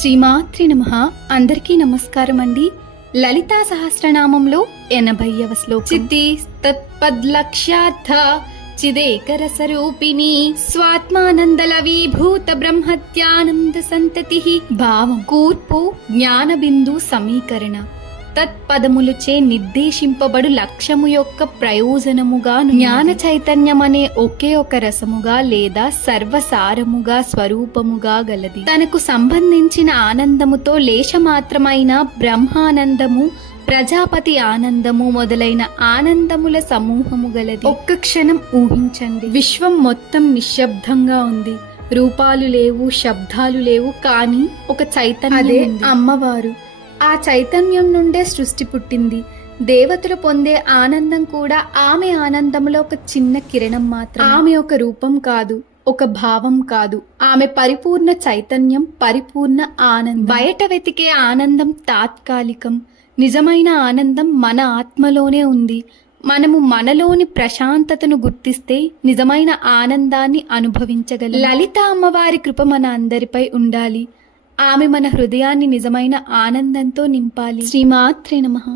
శ్రీమాత్రి నమః. అందరికీ నమస్కారం అండి. లలితా సహస్రనామంలో 80వ శ్లోకం. చిత్తి తత్పద్లక్ష్యార్థ చిదేకరసరూపిణి స్వాత్మానందలవీభూత బ్రహ్మత్యానంద సంతతి. భావం: కూర్పు జ్ఞాన బిందు సమీకరణ. తత్పదములచే నిర్దేశింపబడు లక్ష్యము యొక్క ప్రయోజనముగా జ్ఞాన చైతన్యం అనే ఒకే ఒక రసముగా లేదా సర్వసారముగా స్వరూపముగా గలది. తనకు సంబంధించిన ఆనందముతో లేశమాత్రమైన బ్రహ్మానందము, ప్రజాపతి ఆనందము మొదలైన ఆనందముల సమూహము గలది. ఒక్క క్షణం ఊహించండి, విశ్వం మొత్తం నిశ్శబ్దంగా ఉంది. రూపాలు లేవు, శబ్దాలు లేవు, కానీ ఒక చైతన్యం, అదే అమ్మవారు. ఆ చైతన్యం నుండే సృష్టి పుట్టింది. దేవతలు పొందే ఆనందం కూడా ఆమె ఆనందంలో ఒక చిన్న కిరణం మాత్రం. ఆమె ఒక రూపం కాదు, ఒక భావం కాదు, ఆమె పరిపూర్ణ చైతన్యం, పరిపూర్ణ ఆనందం. బయట వెతికే ఆనందం తాత్కాలికం. నిజమైన ఆనందం మన ఆత్మలోనే ఉంది. మనము మనలోని ప్రశాంతతను గుర్తిస్తే నిజమైన ఆనందాన్ని అనుభవించగలం. లలిత అమ్మవారి కృప మన అందరిపై ఉండాలి. ఆమె మన హృదయాన్ని నిజమైన ఆనందంతో నింపాలి. శ్రీమాత్రే నమః.